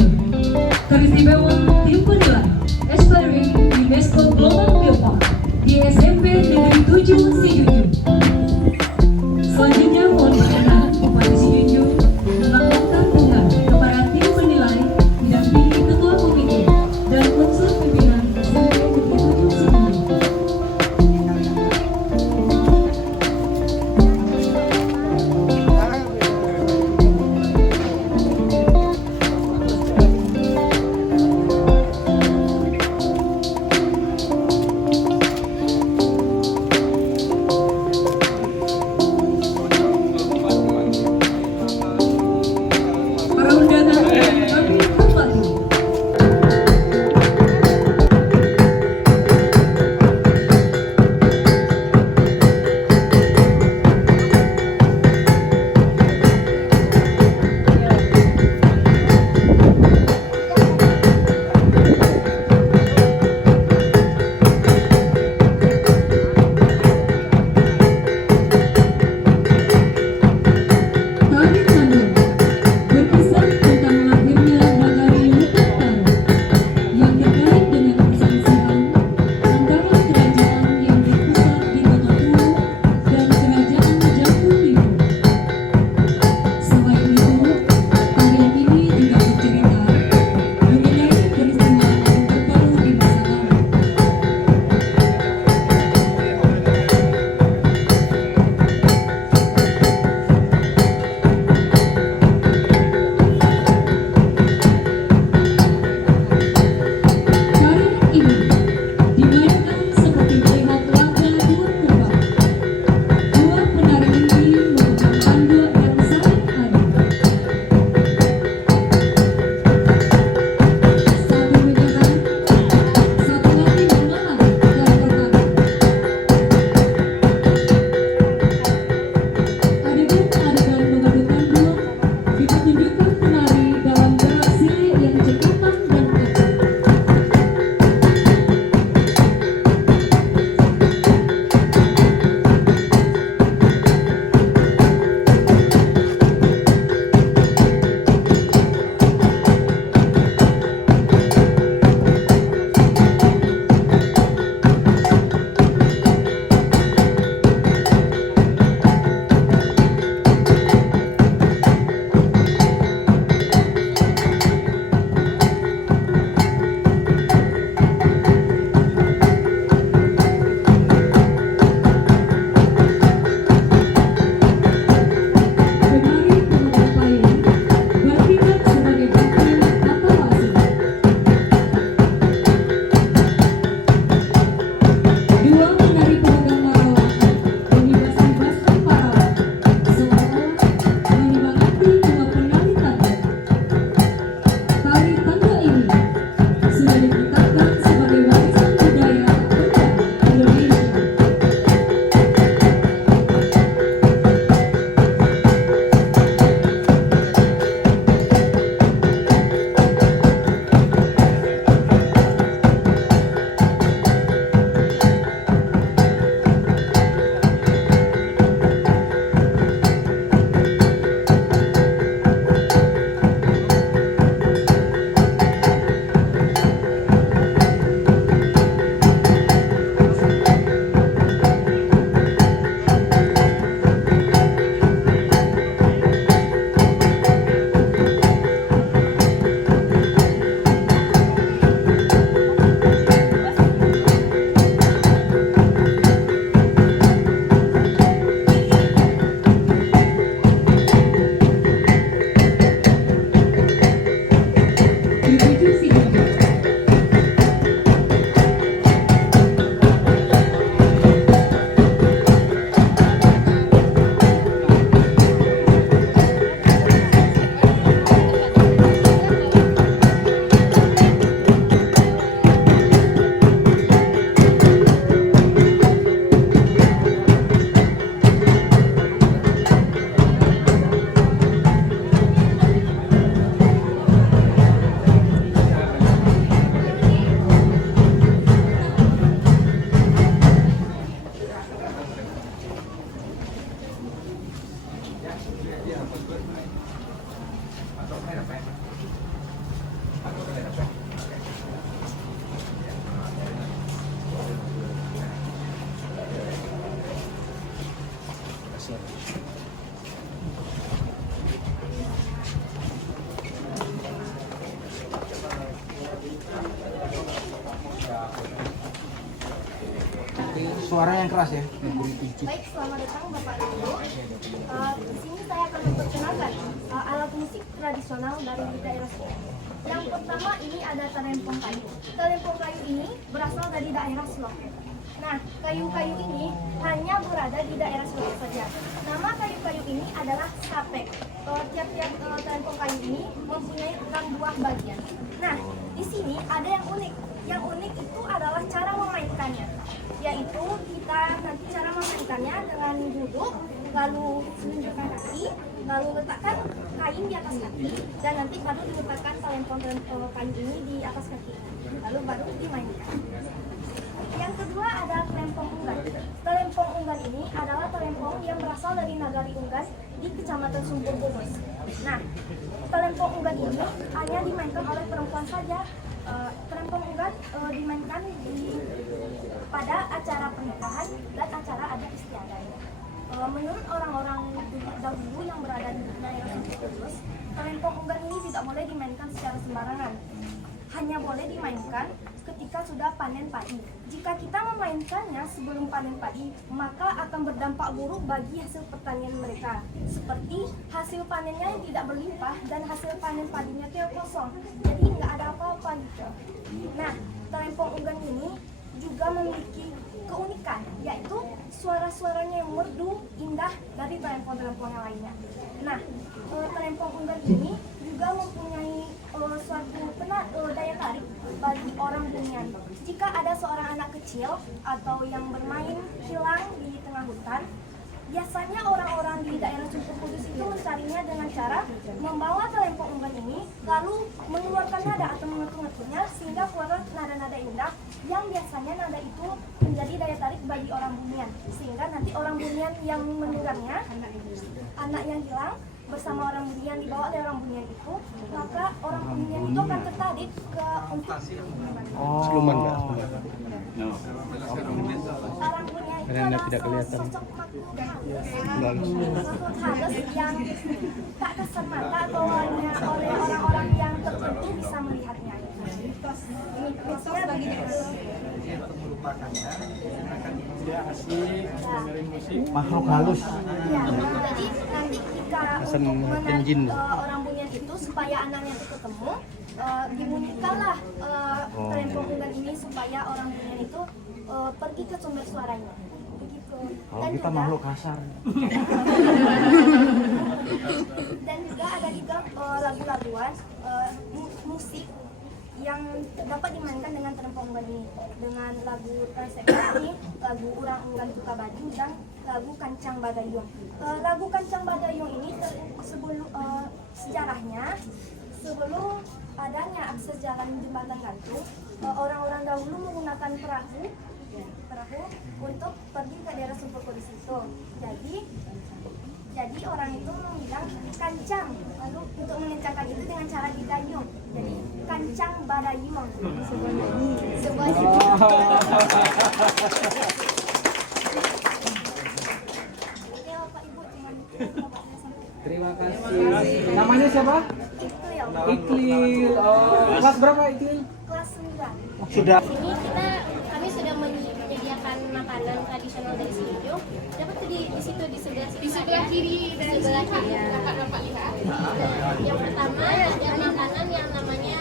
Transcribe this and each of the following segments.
Sidoarjo. Keistimewaan tim penilai Aspiring UNESCO Global Biopark di SMP Negeri 7 Sidoarjo. Selanjutnya mohon perkenan Bupati Sidoarjo melakukan bunga kepada tim penilai didampingi Ketua Komite dan unsur pimpinan SMP Negeri 7 Sidoarjo. suara yang keras ya. Baik, selamat datang Bapak dan Ibu. Di sini saya akan memperkenalkan alat musik tradisional dari daerah sini. Yang pertama ini ada terempong kayu. Terempong kayu ini berasal dari daerah Sulawesi. Nah, kayu-kayu ini hanya berada di daerah Sulawesi saja. Nama kayu-kayu ini adalah sapek. Tiap-tiap terempong kayu ini mempunyai 6 buah bagian. Nah, di sini ada yang unik. Yang unik itu adalah cara memainkannya, yaitu kita nanti cara memainkannya dengan duduk, lalu menunjukkan kaki, lalu letakkan kain di atas kaki, dan nanti baru diletakkan terempong kayu ini di atas kaki, lalu baru dimainkan. Yang kedua ada terempong unggan. Terempong unggan ini adalah terempong yang berasal dari Nagari Unggan di Kecamatan Sumpur Kudus. Nah, terempong unggan ini hanya dimainkan oleh perempuan saja. Terempong unggan dimainkan pada acara pernikahan dan acara adat istiadat. Menurut orang-orang dahulu yang berada di daerah Sumpur Kudus, terempong unggan ini tidak boleh dimainkan secara sembarangan. Hanya boleh dimainkan ketika sudah panen padi. Jika kita memainkannya sebelum panen padi, maka akan berdampak buruk bagi hasil pertanian mereka. Seperti hasil panennya yang tidak berlimpah dan hasil panen padinya itu yang kosong. Jadi nggak ada apa-apa gitu. Nah, terempong unggan ini juga memiliki keunikan, yaitu suara-suaranya yang merdu, indah dari terempong-terempong yang lainnya. Nah, terempong unggan ini juga mempunyai suatu daya tarik bagi orang Bunian. Jika ada seorang anak kecil atau yang bermain hilang di tengah hutan, biasanya orang-orang di daerah Sumpur Kudus itu mencarinya dengan cara membawa terempong unggan ini, lalu mengeluarkan nada atau mengetuk-ngetuknya sehingga keluar nada-nada indah yang biasanya nada itu menjadi daya tarik bagi orang Bunian, sehingga nanti orang Bunian yang mendengarnya, anak yang hilang bersama orang Bunian dibawa oleh orang Bunian itu, maka orang Bunian itu akan tertarik ke untuk Siluman nggak? orang Bunian itu Karena adalah tidak kelihatan. sosok makhluk halus yang tak kasat mata atau hanya oleh orang-orang yang tertentu bisa melihatnya. Ini maksudnya begini. Makhluk halus. Ya, jadi nanti jika Pesan untuk menarik jin. orang Bunian itu supaya anaknya itu ketemu, dibunyikanlah terempong unggan ini supaya orang Bunian itu pergi ke sumber suaranya. Begitu. Kalau Dan kita juga- makhluk kasar. Dan juga ada juga lagu-laguan musik yang dapat dimainkan dengan terempong unggan ini, dengan lagu Resek ini, lagu Urang Unggan Tuka Baju, dan lagu Kancang Badayung. Lagu Kancang Badayung ini sejarahnya sebelum adanya akses jalan jembatan gantung, orang-orang dahulu menggunakan perahu untuk pergi ke daerah Sumpur Kudus itu. Jadi orang itu bilang kancang, lalu untuk mengencangkan itu dengan cara didayung. Jadi kancang badayung. Sebuah Oke, Bapak Ibu, cuman Bapak saya sampai. Terima kasih. Namanya siapa? Iqlil, Iklil. Kelas berapa Iklil? kelas 9. Sudah. Ini kami sudah menyediakan makanan tradisional dari Sijung. Dapat tuh di situ di sebelah kiri dan sebelah kiri. Dapat lihat. Yang pertama ada makanan yang namanya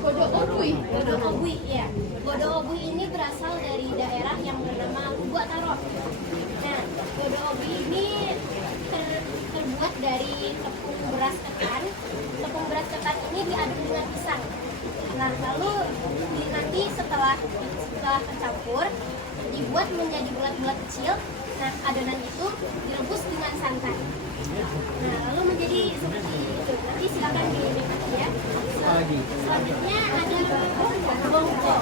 godok obui. Godok obui ya. Godok obui ini berasal dari daerah yang bernama Lubuk Taro. Nah, godok obui ini terbuat dari tepung beras ketan. Tepung beras ketan ini diaduk dengan pisang. Nah, lalu nanti setelah tercampur dibuat menjadi bulat-bulat kecil. Nah, adonan itu direbus dengan santan. Nah, lalu menjadi seperti itu. Nanti silakan dinikmati ya. Selanjutnya ada bongko.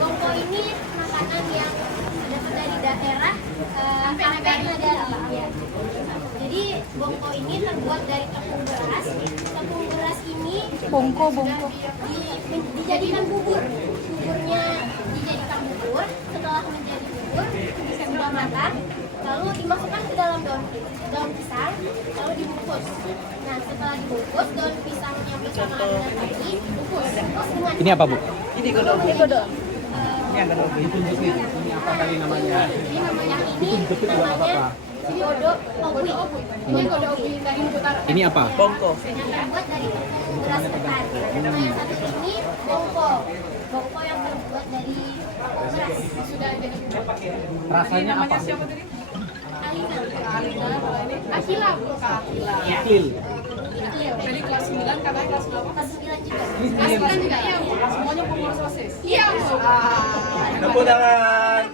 Bongko ini makanan yang dapat dari daerah Nagari ya. Jadi bongko ini terbuat dari tepung beras. Tepung beras ini dijadikan bubur. Buburnya dijadikan bubur. Setelah menjadi bubur, setelah matang, lalu dimasukkan ke dalam daun pisang, lalu dibungkus. Nah, setelah dibungkus, daun pisang yang bersama adonan tadi dibungkus dengan Ini apa, Bu? Ini godok. ada lebih tunjukin. Ini apa tadi namanya? Ini namanya Odo Obui. Ini Odo Obui dari Utara. Ini apa? Bongko. Terbuat dari beras ketan. Kalau yang satu ini bongko. Bongko yang terbuat dari beras. Sudah jadi. Rasanya apa? Alina. Akila. Ikil. Tadi kelas 9 katanya kelas berapa? Kelas 9 juga. Kelas 9 juga ya. Semuanya pengurus OSIS. Iya. Tepuk tangan.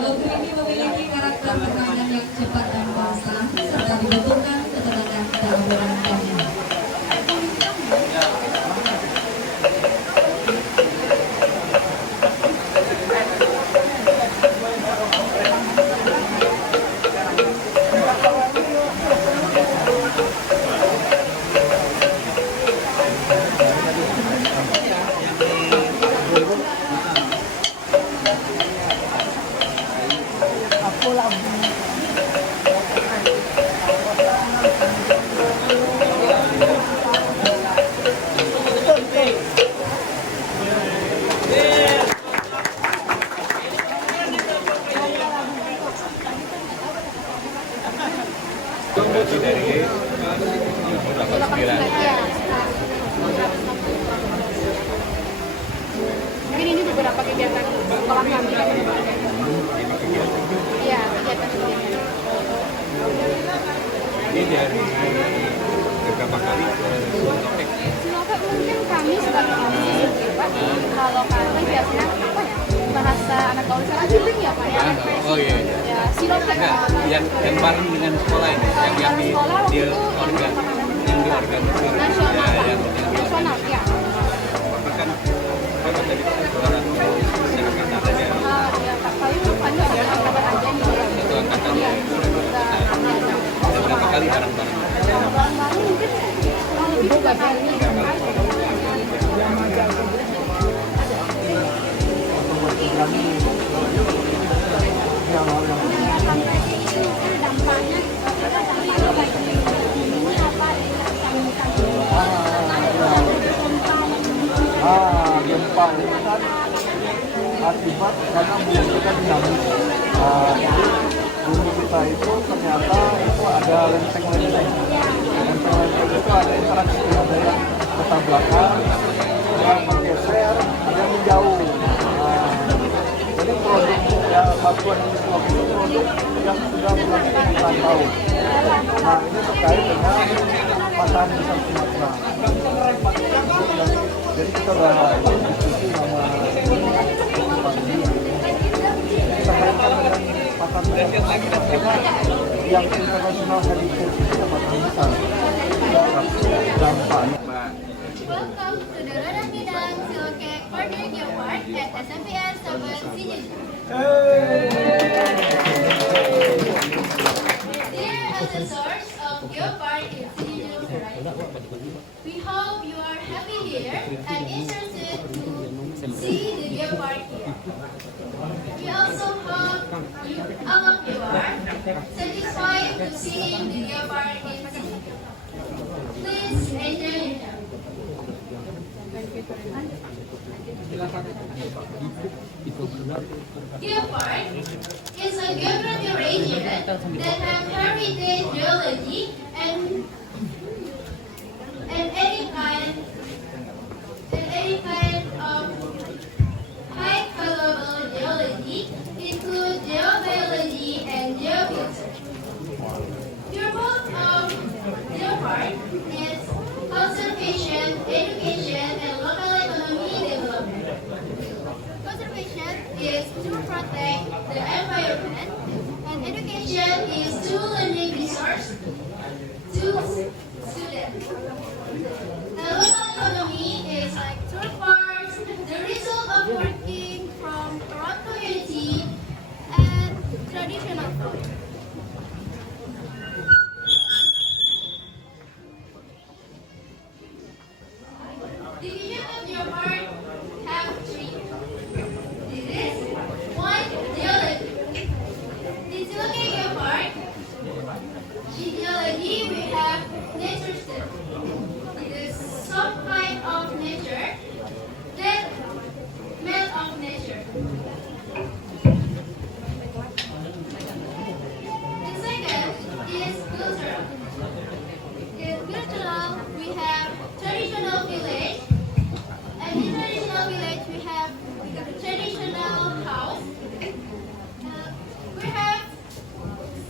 Lagu ini memiliki karakter permainan yang cepat dan konstan serta dibutuhkan ketenangan dalam merancangnya. Dari berapa 9? Mungkin ini beberapa kegiatan sekolah kami. Iya, kegiatan. Ini dari beberapa kali ke Sinovac. Sinovac mungkin kami sebagai mahasiswa Pak. Kalau kami biasanya apa ya? Bahasa anak gaul sekarang healing ya Pak ya. Oh iya. Ya, Sinovac. Enggak, yang bareng dengan sekolah ini, yang di organ, yang di organisasi Nasional, ya, yang nasional ya. bahkan berapa tadi persoalan masyarakat aja Ya, Pak Payu ada angkatan aja nih. satu angkatan Iya. ada berapa kali bareng-bareng. Baru mungkin kurang lebih 3 kali. Gempa ini kan akibat karena bumi kita dinamis. Jadi bumi kita itu ternyata itu ada lempeng-lempeng. Lempeng-lempeng itu ada interaksi, ada yang bertabrakan, ada yang bergeser, ada yang menjauh. Jadi produk ya batuan yang disuap itu produk yang sudah melakukan puluhan tahun. Nah, ini terkait dengan patahan besar Sumatera. Jadi kita sudah diskusi sama kita kaitkan dengan patahan besar karena yang internasional heritage itu yang patahan besar. Dampaknya. Welcome to the Radang Bidang Siloke Corner Geopark at SMPS Saban Sijeju. Dear assessors of Geopark in Sijeju, we hope you are happy here and interested to see the Geopark here. We also hope all of you are satisfied to see the Geopark in Sijeju. Please enjoy your time. Geopark is a geographic region that have heritage geology and any kind of high caliber geology, include geobiology and geophysics. Your goal of Geopark is conservation, education, and local economy development. Conservation is to protect the environment, and education is to learning resource to students. The local economy is like through parks, the result of working from around community and traditional food. Division of Geopark have three. This is one, geology. In Siloke Geopark, in geology we have nature study. It is some kind of nature that made of nature. The second is cultural. In cultural we have traditional village. And in traditional village, we have traditional house. We have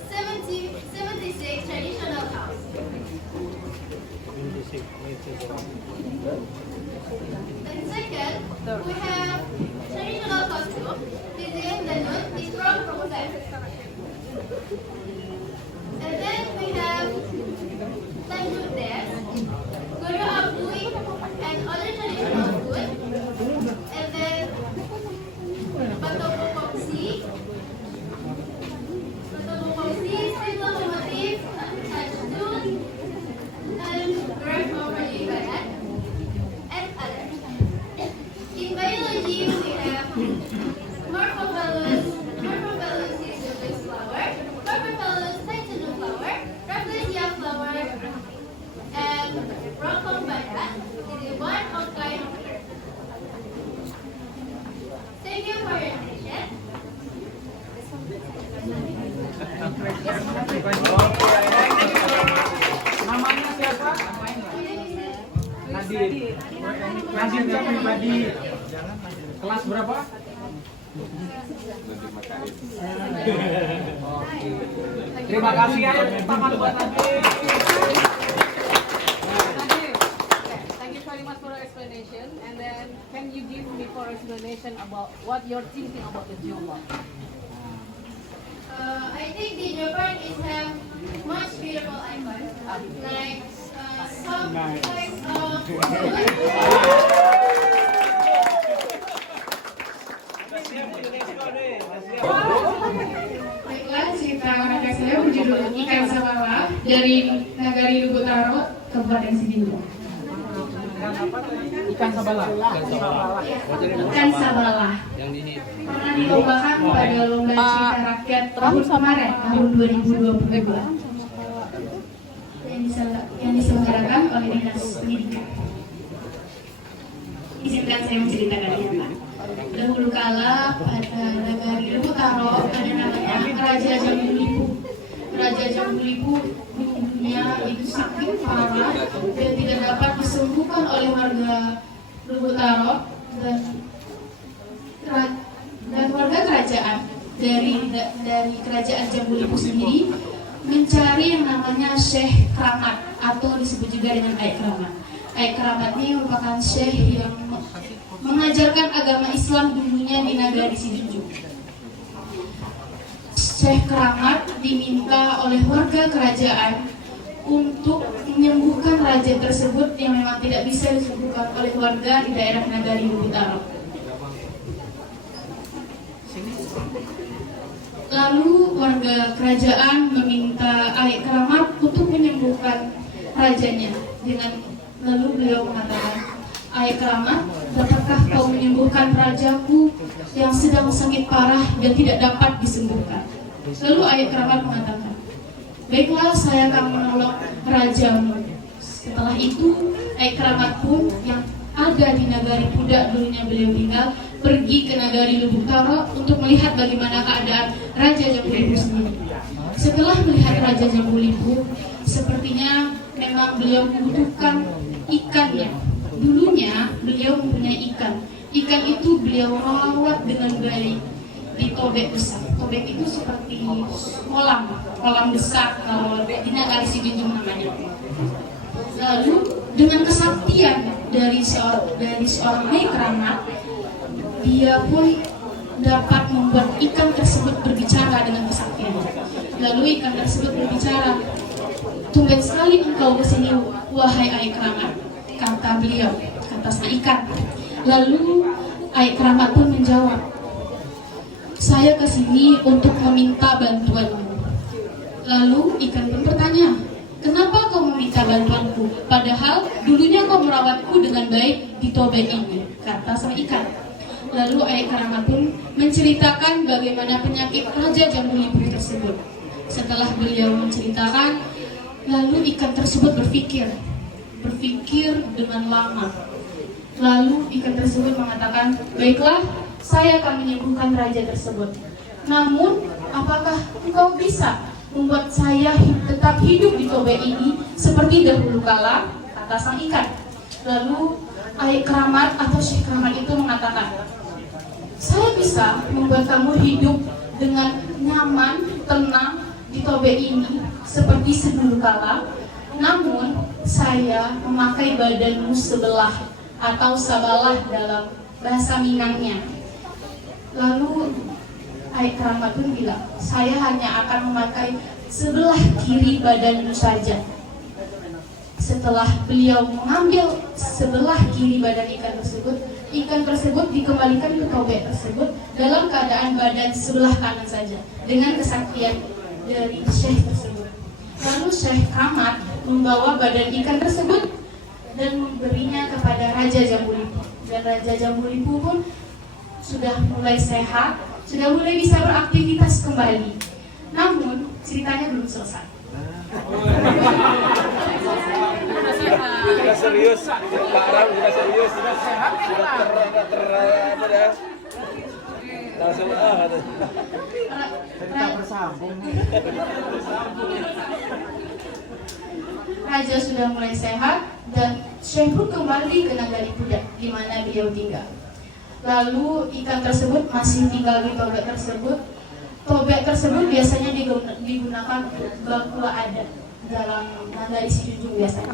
76 traditional house. And second, we have traditional costume. This is the note is from Proses. And then we have Tanjung Dance, Goro Abui, and other traditional food. And then Batobo Koksi, steam locomotive, Tajun, and Graph over Ibadat, and others. In biology, we have Morphophallus is the best flower, Morphophallus titanum flower, Rafflesia flower, and Rockombada is one of kind of earth. Thank you for your attention. Namanya siapa? Nadine. Nadine pribadi. Kelas berapa? Terima kasih ya, tangan buat Nadine. Thank you very much for your explanation. And then, can you give me for explanation about what you're thinking about the Geopark? I think the Geopark is have much beautiful icons, like some types of Baiklah, cerita anak saya berjudul Ikan Sabala dari Nagari Lubutaro, Kabupaten Sidoarjo. Ikan sabala. Ikan Sabala pernah dilombakan pada lomba cerita rakyat tahun kemarin, tahun 2022, yang diselenggarakan oleh Dinas Pendidikan. Izinkan saya menceritakan ya, Pak. Dahulu kala pada Nagari Lubutaro ada namanya Raja Jambulipu. Raja Jambulipu dunia itu sakit parah dan tidak dapat disembuhkan oleh warga Lubutaro dan warga kerajaan. dari kerajaan Jambu Lipu sendiri mencari yang namanya Syekh Keramat atau disebut juga dengan Aik Keramat. Aik Keramat ini merupakan syekh yang mengajarkan agama Islam dulunya di Nagari Sijunjung. Syekh Keramat diminta oleh warga kerajaan untuk menyembuhkan raja tersebut yang memang tidak bisa disembuhkan oleh warga di daerah Nagari Lubutaro. Lalu warga kerajaan meminta Aik Keramat untuk menyembuhkan rajanya. Lalu beliau mengatakan, Aik Keramat, dapatkah kau menyembuhkan rajaku yang sedang sakit parah dan tidak dapat disembuhkan? Lalu Aik Keramat mengatakan, baiklah, saya akan menolong rajamu. Setelah itu Aik Keramat pun yang ada di Nagari Pudak dulunya beliau tinggal, pergi ke Nagari Lubutaro untuk melihat bagaimana keadaan Raja Jambu Lipu sendiri. Setelah melihat Raja Jambu Lipu, sepertinya memang beliau membutuhkan ikannya. Dulunya beliau mempunyai ikan. Ikan itu beliau rawat dengan baik di tobek besar. Tobek itu seperti kolam besar kalau di Nagari Sijunjung namanya. Lalu dengan kesaktian dari seorang Aik Keramat, dia pun dapat membuat ikan tersebut berbicara dengan kesaktian. Lalu ikan tersebut berbicara, tumben sekali engkau kesini, wahai Aik Keramat, kata beliau, kata sang ikan. Lalu Aik Keramat pun menjawab, saya kesini untuk meminta bantuanmu. Lalu ikan pun bertanya, kenapa kau meminta bantuanku? Padahal dulunya kau merawatku dengan baik di tobek ini, kata sang ikan. Lalu Aik Keramat pun menceritakan bagaimana penyakit Raja Jambu Lipu tersebut. Setelah beliau menceritakan, lalu ikan tersebut berpikir dengan lama. Lalu ikan tersebut mengatakan, baiklah, saya akan menyembuhkan raja tersebut. Namun, apakah engkau bisa membuat saya tetap hidup di tobek ini seperti dahulu kala? Kata sang ikan. Lalu Aik Keramat atau Syekh Keramat itu mengatakan, saya bisa membuat kamu hidup dengan nyaman, tenang di tobek ini seperti sedulu kala. Namun saya memakai badanmu sebelah atau sabalah dalam bahasa Minangnya. Lalu Aik Keramat pun bilang, saya hanya akan memakai sebelah kiri badanmu saja. Setelah beliau mengambil sebelah kiri badan ikan tersebut dikembalikan ke tobek tersebut dalam keadaan badan sebelah kanan saja dengan kesaktian dari Syekh tersebut. Lalu Syekh Keramat membawa badan ikan tersebut dan memberinya kepada Raja Jambu Lipu. Dan Raja Jambu Lipu pun sudah mulai sehat, sudah mulai bisa beraktivitas kembali. Namun ceritanya belum selesai. Sudah serius, Pak Ram sudah serius, sudah langsung cerita bersambung. Raja sudah mulai sehat dan Syekh pun kembali ke Nagari Pudak di mana beliau tinggal. Lalu ikan tersebut masih tinggal di tobek tersebut. Tobek tersebut biasanya digunakan bakwa adat dalam Nagari Sijunjung biasanya.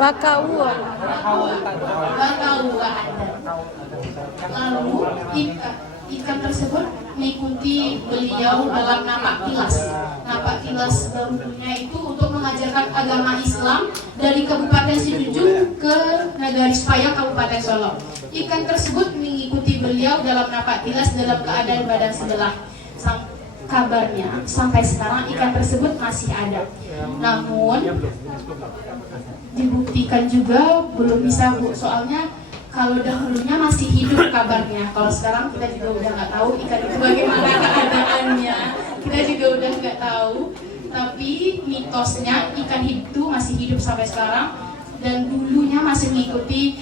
Bakaua adat. Lalu ikan tersebut mengikuti beliau dalam napak tilas. Napak tilas dahulunya itu untuk mengajarkan agama Islam dari Kabupaten Sijunjung ke Nagari Sepayang Kabupaten Solo. Ikan tersebut mengikuti beliau dalam napak tilas dalam keadaan badan sebelah. Kabarnya sampai sekarang ikan tersebut masih ada. Namun dibuktikan juga belum bisa, Bu. Soalnya kalau dahulunya masih hidup kabarnya. Kalau sekarang kita juga udah nggak tahu ikan itu bagaimana keadaannya. Kita juga udah nggak tahu. Tapi mitosnya ikan itu masih hidup sampai sekarang dan dulunya masih mengikuti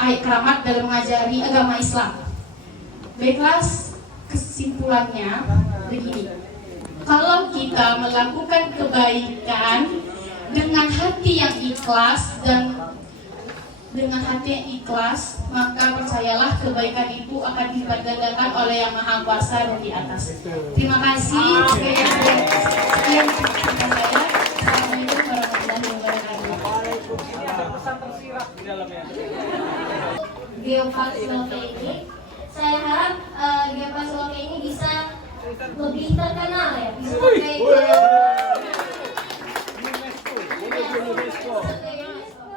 Aik Keramat dalam mengajari agama Islam. Baiklah, kesimpulannya begini. Kalau kita melakukan kebaikan dengan hati yang ikhlas dan dengan hati yang ikhlas, maka percayalah kebaikan itu akan dilipat gandakan oleh Yang Maha Kuasa dan di atas. Terima kasih. Sekian saya. Assalamualaikum warahmatullahi wabarakatuh. Ini ada pesan tersirat di dalamnya. Geopark Siloke ini, saya harap Geopark Siloke ini bisa lebih terkenal ya, bisa sampai ke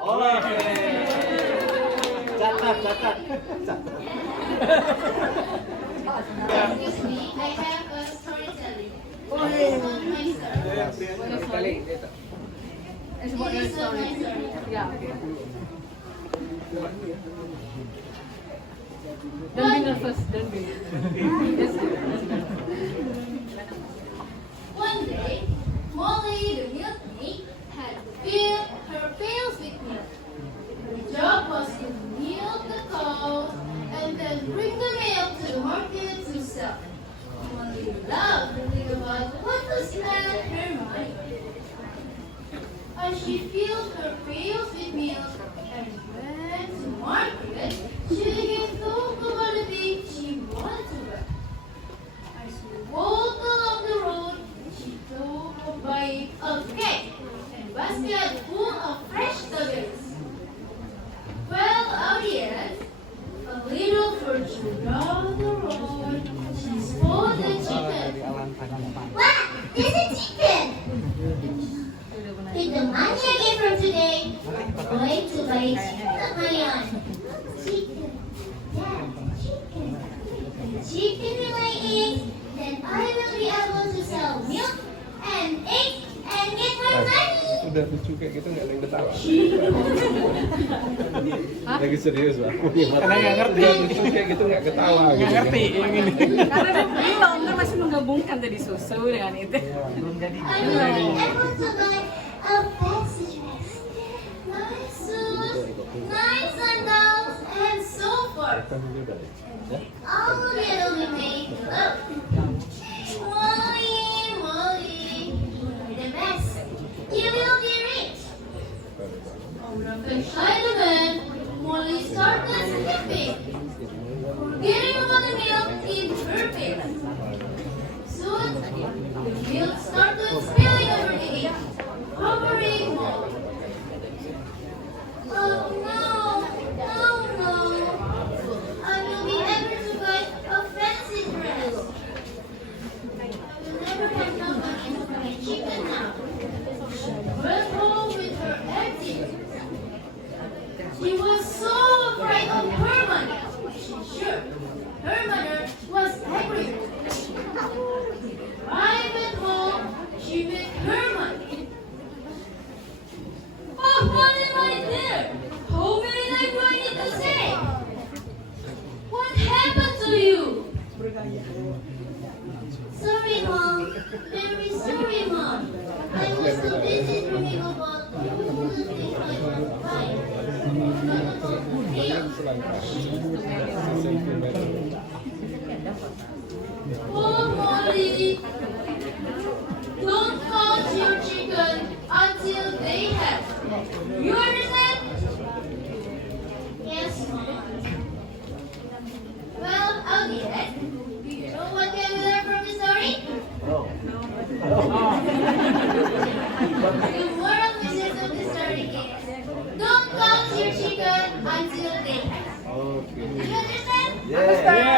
Oke. Catat. Excuse me, I have a storytelling. It's not my story. It's about your It is not story. my story. Yeah, okay. Don't be nervous, don't be. Yes, One day, Molly the milkmaid had filled her pails with milk. Her job was to milk the cow and then bring the milk to the market to sell. Molly loved to think about what to spend her money. As she filled her pails with milk and went to market, she began to talk about the day she wanted to work. As she walked along the road, she took a bite of cake and basket full of fresh strawberries. Well, out the end, a little further down the road, she spotted a chicken. Wow, there's a chicken! With the money I get from today, I'm going to buy a chicken of my own. Chicken, yeah, chicken. Chicken with my eggs, then I will be able to sell milk and eggs and get more money. Udah lucu kayak gitu nggak ada yang ketawa. Lagi serius Pak. Karena nggak ngerti. Lucu kayak gitu nggak ketawa. Nggak ngerti yang ini. karena dia belum, dia masih menggabungkan tadi susu dengan itu. Belum jadi. I will be able to buy a fancy dress, nice shoes, nice sandals, and so forth. All will be made to love. Molly, you're the best. You will be rich. Beside the bed, Molly started skipping, forgetting about the milk in her pail. Soon, the milk started spilling over the gate, covering Molly. Oh no! I will be able to buy a fancy dress. I will never have no money to buy chicken now. She went home with her empty. She was so afraid of her money. She's sure her mother was angry. I went home, she met her money. Oh, money, my dear! How many times do I need to say? What happened to you? Sorry, Mom. Very sorry, Mom. I was so busy dreaming about all the things I want to buy. Not about milk. Oh, Molly. Don't count your chicken until they hatch. You understand? Yes, Mom. Well, I'll be it. Do you know what can we learn from the story? The moral message of the story is, don't count your chicken until they hatch. Do you understand? Yeah.